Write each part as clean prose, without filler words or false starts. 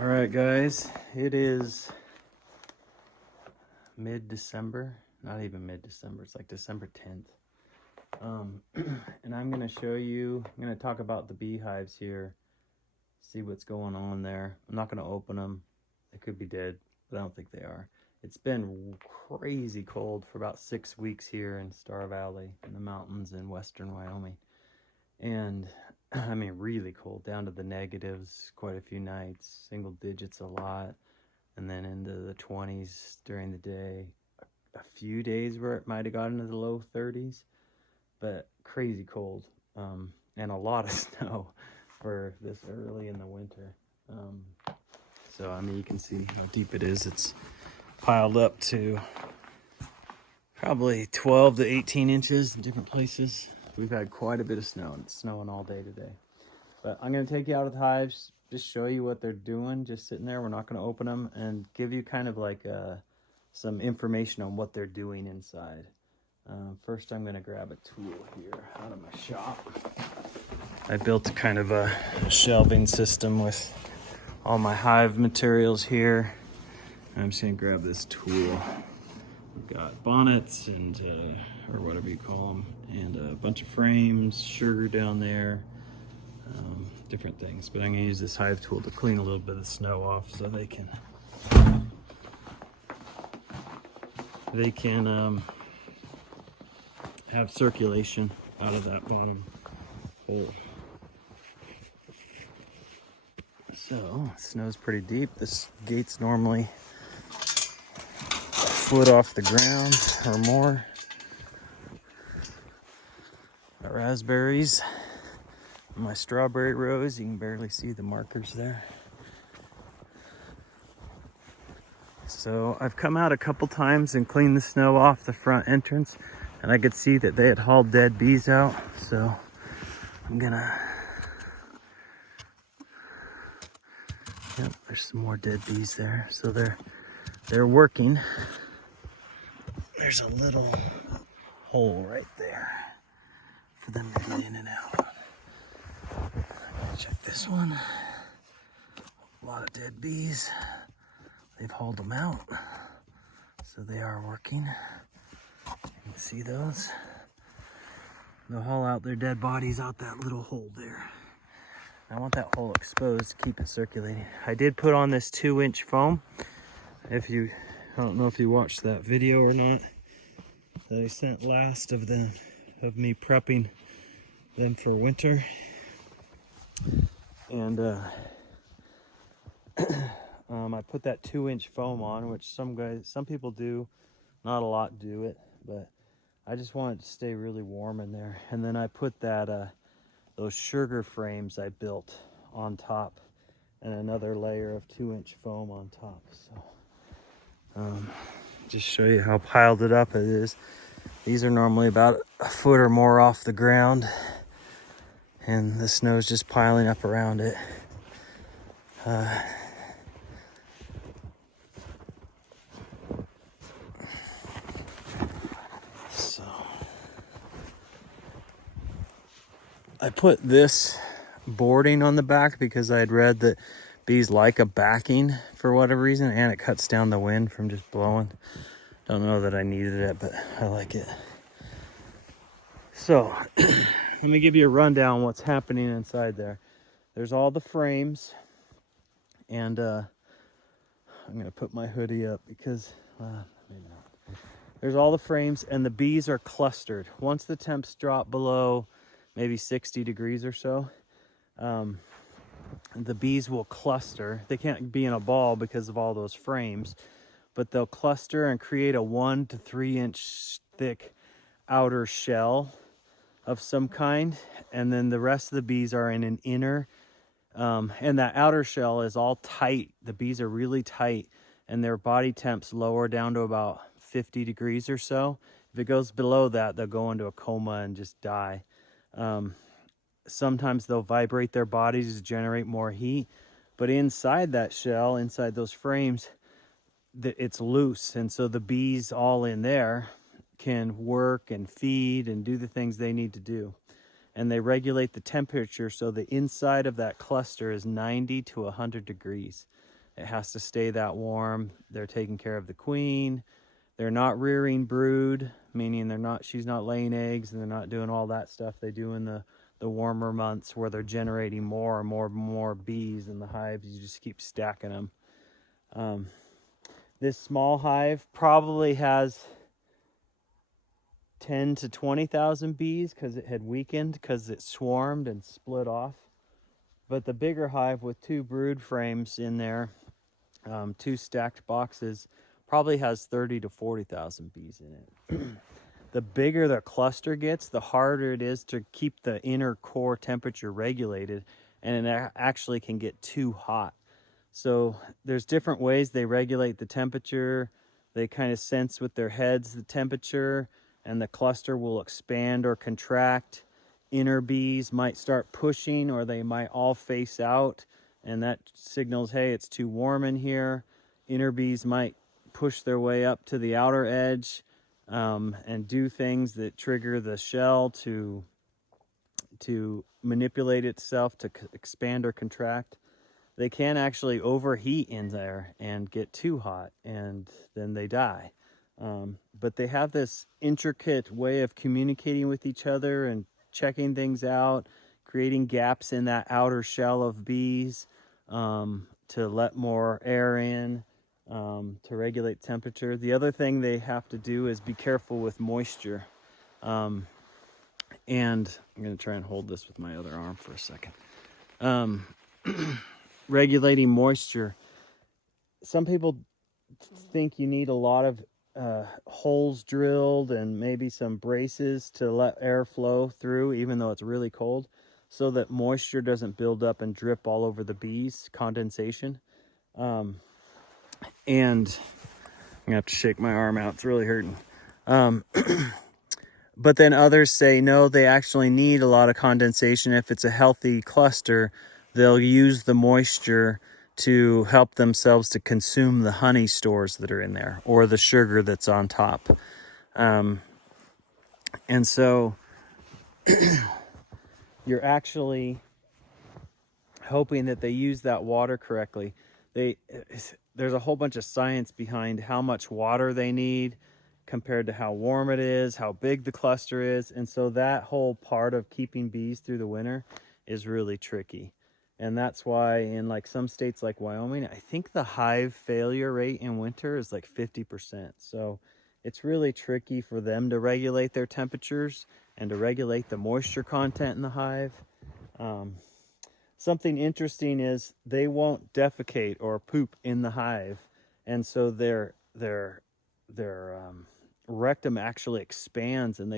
All right, guys, it is mid-December, not even mid-December, it's like December 10th. And I'm going to show you, I'm going to talk about the beehives here, see what's going on there. I'm not going to open them. They could be dead, but I don't think they are. It's been crazy cold for about 6 weeks here in Star Valley in the mountains in western Wyoming. And I mean, really cold, down to the negatives quite a few nights, single digits a lot, and then into the 20s during the day. A few days where it might have gotten into the low 30s, but crazy cold, and a lot of snow for this early in the winter. So I mean, you can see how deep it is. It's piled up to probably 12 to 18 inches in different places. We've had quite a bit of snow, and it's snowing all day today. But I'm going to take you out of the hives, just show you what they're doing, just sitting there. We're not going to open them, and give you kind of like some information on what they're doing inside. First, I'm going to grab a tool here out of my shop. I built kind of a shelving system with all my hive materials here. I'm just going to grab this tool. We've got bonnets and, or whatever you call them, and a bunch of frames, sugar down there, different things. But I'm going to use this hive tool to clean a little bit of snow off so they can have circulation out of that bottom hole. So, snow's pretty deep. This gate's normally a foot off the ground or more. Got raspberries. My strawberry rows, you can barely see the markers there. So I've come out a couple times and cleaned the snow off the front entrance, and I could see that they had hauled dead bees out. So I'm gonna, yep, there's some more dead bees there. So they're working. There's a little hole right there for them to get in and out. Check this one. A lot of dead bees. They've hauled them out, so they are working. You can see those. They'll haul out their dead bodies out that little hole there. I want that hole exposed to keep it circulating. I did put on this 2-inch foam. I don't know if you watched that video or not, that I sent last of me prepping them for winter. And I put that 2-inch foam on, which some people do, not a lot do it, but I just want it to stay really warm in there. And then I put those sugar frames I built on top, and another layer of 2-inch foam on top. So just show you how piled it up it is. These are normally about a foot or more off the ground, and the snow's just piling up around it. So I put this boarding on the back because I had read that bees like a backing for whatever reason, and it cuts down the wind from just blowing. Don't know that I needed it, but I like it. So let me give you a rundown on what's happening inside there. There's all the frames, and I'm gonna put my hoodie up because maybe not. There's all the frames, and the bees are clustered. Once the temps drop below maybe 60 degrees or so, the bees will cluster. They can't be in a ball because of all those frames, but they'll cluster and create a 1 to 3 inch thick outer shell of some kind, and then the rest of the bees are in an inner, and that outer shell is all tight. The bees are really tight, and their body temps lower down to about 50 degrees or so. If it goes below that, they'll go into a coma and just die. Sometimes they'll vibrate their bodies to generate more heat, but inside that shell, inside those frames, it's loose, and so the bees all in there can work and feed and do the things they need to do. And they regulate the temperature so the inside of that cluster is 90 to 100 degrees. It has to stay that warm. They're taking care of the queen. They're not rearing brood, meaning she's not laying eggs, and they're not doing all that stuff they do in the warmer months where they're generating more and more bees in the hives. You just keep stacking them. This small hive probably has 10 to 20,000 bees because it had weakened because it swarmed and split off. But the bigger hive with 2 brood frames in there, 2 stacked boxes, probably has 30 to 40,000 bees in it. The bigger the cluster gets, the harder it is to keep the inner core temperature regulated, and it actually can get too hot. So there's different ways they regulate the temperature. They kind of sense with their heads the temperature, and the cluster will expand or contract. Inner bees might start pushing, or they might all face out, and that signals, hey, it's too warm in here. Inner bees might push their way up to the outer edge and do things that trigger the shell to manipulate itself to expand or contract. They can actually overheat in there and get too hot, and then they die. But they have this intricate way of communicating with each other and checking things out, creating gaps in that outer shell of bees to let more air in, to regulate temperature. The other thing they have to do is be careful with moisture. And I'm going to try and hold this with my other arm for a second. Regulating moisture. Some people think you need a lot of holes drilled and maybe some braces to let air flow through, even though it's really cold, so that moisture doesn't build up and drip all over the bees, condensation. And I'm gonna have to shake my arm out, it's really hurting. But then others say, no, they actually need a lot of condensation. If it's a healthy cluster, they'll use the moisture to help themselves to consume the honey stores that are in there or the sugar that's on top. And so you're actually hoping that they use that water correctly. There's a whole bunch of science behind how much water they need compared to how warm it is, how big the cluster is. And so that whole part of keeping bees through the winter is really tricky. And that's why in like some states like Wyoming, I think the hive failure rate in winter is like 50%. So it's really tricky for them to regulate their temperatures and to regulate the moisture content in the hive. Something interesting is they won't defecate or poop in the hive. And so their rectum actually expands, and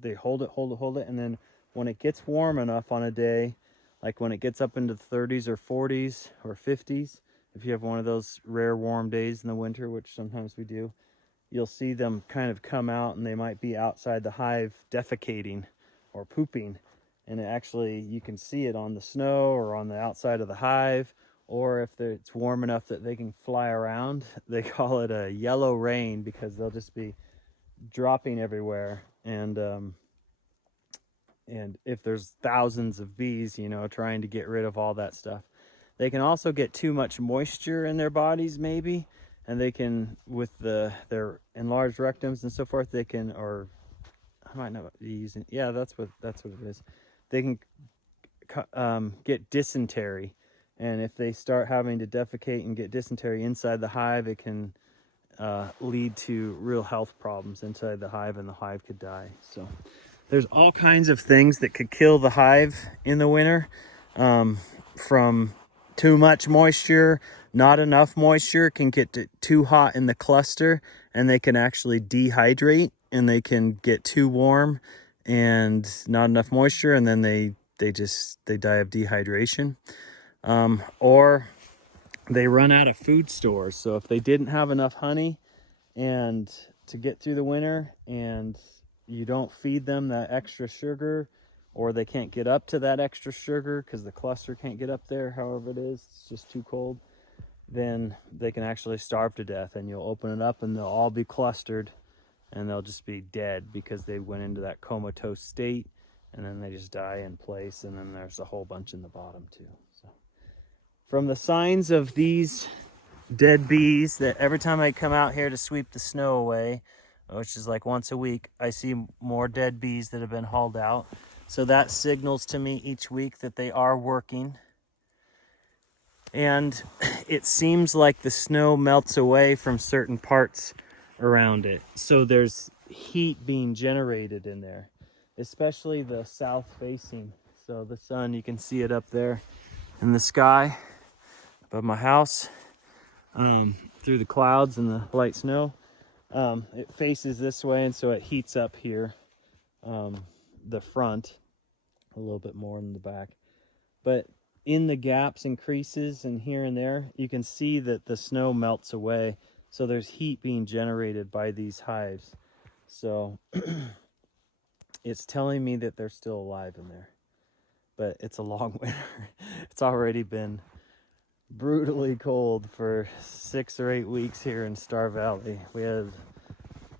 they hold it. And then when it gets warm enough on a day, like when it gets up into the 30s or 40s or 50s, if you have one of those rare warm days in the winter, which sometimes we do, you'll see them kind of come out, and they might be outside the hive defecating or pooping. And it actually, you can see it on the snow or on the outside of the hive, or if it's warm enough that they can fly around, they call it a yellow rain, because they'll just be dropping everywhere. And if there's thousands of bees, trying to get rid of all that stuff. They can also get too much moisture in their bodies, maybe, and they can, with their enlarged rectums and so forth, they can, or I might not be using, yeah, that's what it is. They can get dysentery, and if they start having to defecate and get dysentery inside the hive, it can lead to real health problems inside the hive, and the hive could die. So there's all kinds of things that could kill the hive in the winter, from too much moisture, not enough moisture can get too hot in the cluster, and they can actually dehydrate, and they can get too warm and not enough moisture, and then they die of dehydration. Or they run out of food stores. So if they didn't have enough honey and to get through the winter, and you don't feed them that extra sugar, or they can't get up to that extra sugar because the cluster can't get up there, however it is, it's just too cold, then they can actually starve to death, and you'll open it up and they'll all be clustered, and they'll just be dead because they went into that comatose state, and then they just die in place, and then there's a whole bunch in the bottom too. So from the signs of these dead bees that every time I come out here to sweep the snow away, which is like once a week, I see more dead bees that have been hauled out. So that signals to me each week that they are working. And it seems like the snow melts away from certain parts around it. So there's heat being generated in there, especially the south facing. So the sun, you can see it up there in the sky above my house, through the clouds and the light snow. It faces this way, and so it heats up here, the front a little bit more than the back. But in the gaps and creases and here and there, you can see that the snow melts away. So there's heat being generated by these hives. So it's telling me that they're still alive in there. But it's a long winter. It's already been brutally cold for 6 or 8 weeks here in Star Valley. We had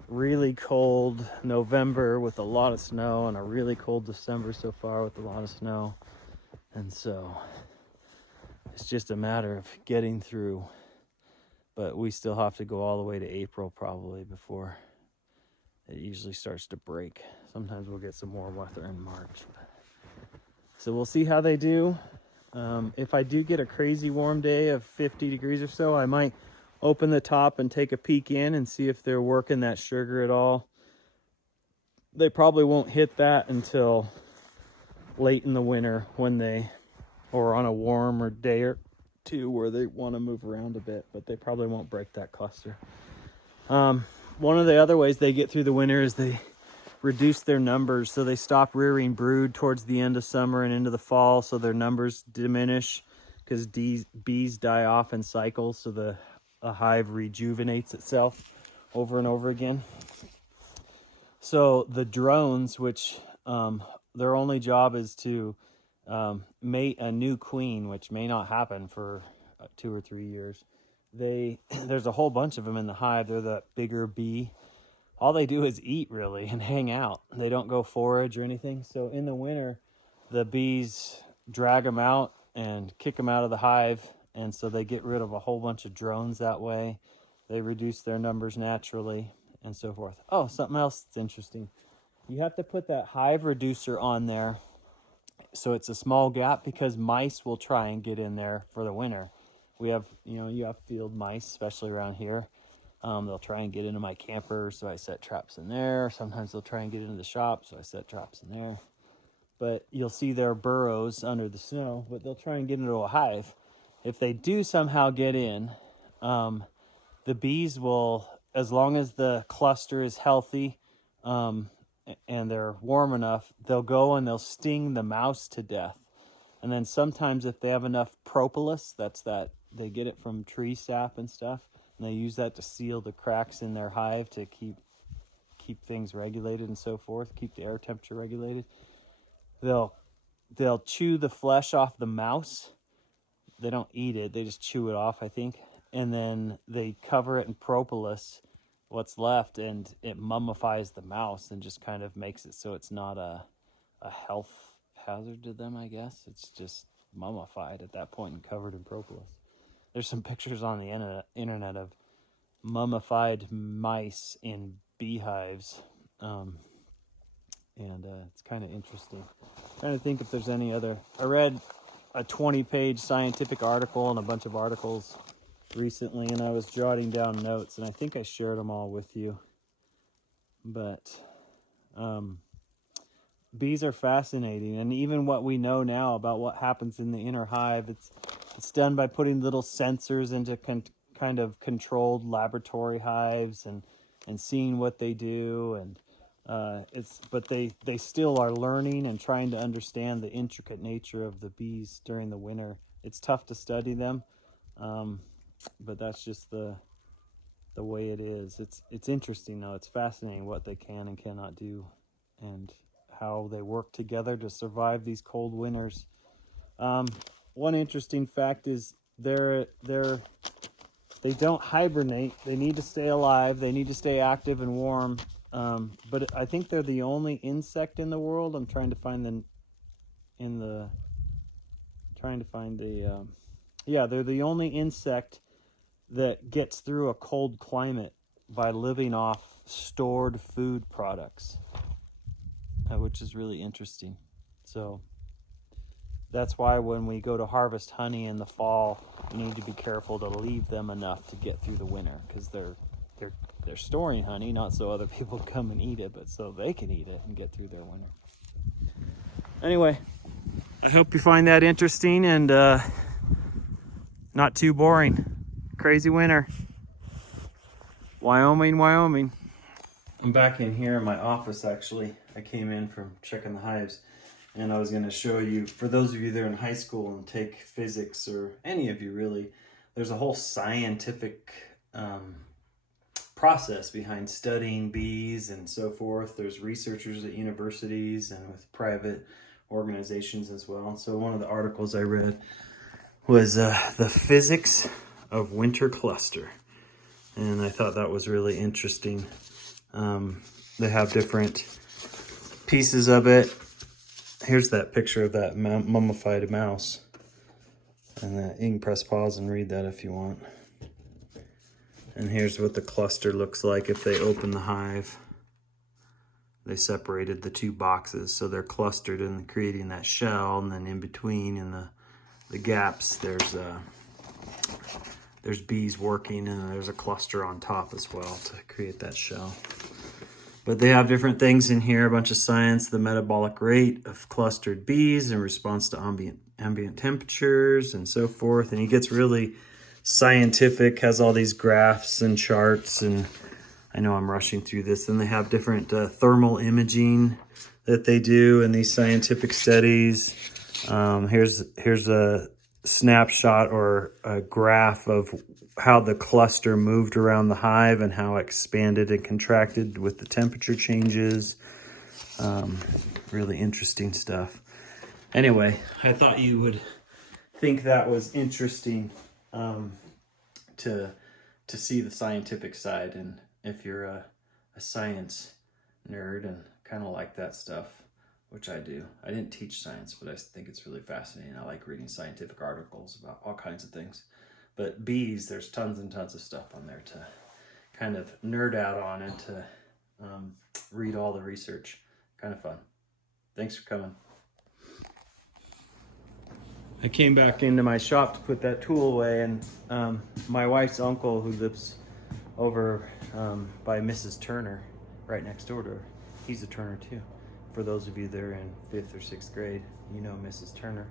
really cold November with a lot of snow, and a really cold December so far with a lot of snow. And so it's just a matter of getting through. But we still have to go all the way to April probably before it usually starts to break. Sometimes we'll get some more weather in March. So we'll see how they do. If I do get a crazy warm day of 50 degrees or so, I might open the top and take a peek in and see if they're working that sugar at all. They probably won't hit that until late in the winter or on a warmer day or two where they want to move around a bit, but they probably won't break that cluster. One of the other ways they get through the winter is they reduce their numbers. So they stop rearing brood towards the end of summer and into the fall, so their numbers diminish because bees die off in cycles, so a hive rejuvenates itself over and over again. So the drones, which their only job is to mate a new queen, which may not happen for 2 or 3 years. There's a whole bunch of them in the hive. They're the bigger bee. All they do is eat, really, and hang out. They don't go forage or anything. So in the winter, the bees drag them out and kick them out of the hive, and so they get rid of a whole bunch of drones that way. They reduce their numbers naturally and so forth. Oh, something else that's interesting. You have to put that hive reducer on there so it's a small gap, because mice will try and get in there for the winter. We have, you have field mice, especially around here. They'll try and get into my camper, so I set traps in there. Sometimes they'll try and get into the shop, so I set traps in there. But you'll see their burrows under the snow, but they'll try and get into a hive. If they do somehow get in, the bees will, as long as the cluster is healthy, and they're warm enough, they'll go and they'll sting the mouse to death. And then sometimes if they have enough propolis, they get it from tree sap and stuff, and they use that to seal the cracks in their hive to keep things regulated and so forth, keep the air temperature regulated. They'll chew the flesh off the mouse. They don't eat it, they just chew it off, I think. And then they cover it in propolis, what's left, and it mummifies the mouse and just kind of makes it so it's not a health hazard to them, I guess. It's just mummified at that point and covered in propolis. There's some pictures on the internet of mummified mice in beehives, and it's kind of interesting. I'm trying to think if there's any other. I read a 20-page scientific article and a bunch of articles recently, and I was jotting down notes, and I think I shared them all with you. But bees are fascinating, and even what we know now about what happens in the inner hive, it's done by putting little sensors into kind of controlled laboratory hives and seeing what they do, and but they still are learning and trying to understand the intricate nature of the bees during the winter. It's tough to study them, but that's just the way it is. It's interesting though. It's fascinating what they can and cannot do, and how they work together to survive these cold winters. One interesting fact is they don't hibernate. They need to stay alive. They need to stay active and warm. But I think they're the only insect in the world. I'm trying to find they're the only insect that gets through a cold climate by living off stored food products, which is really interesting. So that's why when we go to harvest honey in the fall, we need to be careful to leave them enough to get through the winter, because they're storing honey not so other people come and eat it, but so they can eat it and get through their winter. Anyway, I hope you find that interesting and not too boring. Crazy winter. Wyoming, Wyoming. I'm back in here in my office actually. I came in from checking the hives, and I was going to show you, for those of you that are in high school and take physics, or any of you really, there's a whole scientific process behind studying bees and so forth. There's researchers at universities and with private organizations as well. And so one of the articles I read was the physics of winter cluster, and I thought that was really interesting. They have different pieces of it. Here's that picture of that mummified mouse, and you can press pause and read that if you want. And here's what the cluster looks like if they open the hive. They separated the two boxes, so they're clustered and creating that shell, and then in between in the gaps there's bees working, and there's a cluster on top as well to create that shell. But they have different things in here, a bunch of science, the metabolic rate of clustered bees in response to ambient temperatures and so forth. And he gets really scientific, has all these graphs and charts, and I know I'm rushing through this. Then they have different thermal imaging that they do in these scientific studies. Here's a snapshot or a graph of how the cluster moved around the hive and how it expanded and contracted with the temperature changes. Really interesting stuff. Anyway, I thought you would think that was interesting to see the scientific side, and if you're a science nerd and kind of like that stuff, which I do. I didn't teach science, but I think it's really fascinating. I like reading scientific articles about all kinds of things. But bees, there's tons and tons of stuff on there to kind of nerd out on and to read all the research. Kind of fun. Thanks for coming. I came back into my shop to put that tool away, and my wife's uncle, who lives over by Mrs. Turner, right next door to her, he's a Turner too. For those of you that are in 5th or 6th grade, you know Mrs. Turner.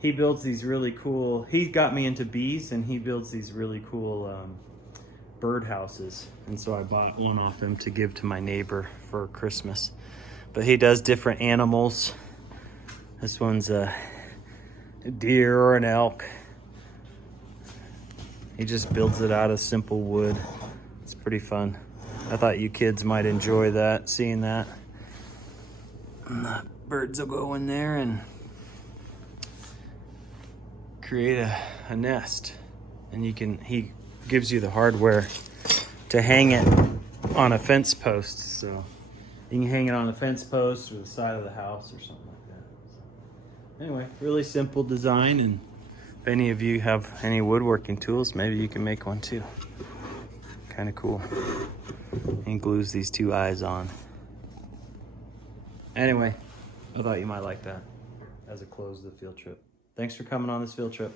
He builds these really cool, he got me into bees, and he builds these really cool bird houses. And so I bought one off him to give to my neighbor for Christmas. But he does different animals. This one's a deer or an elk. He just builds it out of simple wood. It's pretty fun. I thought you kids might enjoy that, seeing that. And the birds will go in there and create a nest. And he gives you the hardware to hang it on a fence post. So you can hang it on a fence post or the side of the house or something like that. So anyway, really simple design, and if any of you have any woodworking tools, maybe you can make one too. Kind of cool. And glues these two eyes on. Anyway, I thought you might like that as a close of the field trip. Thanks for coming on this field trip.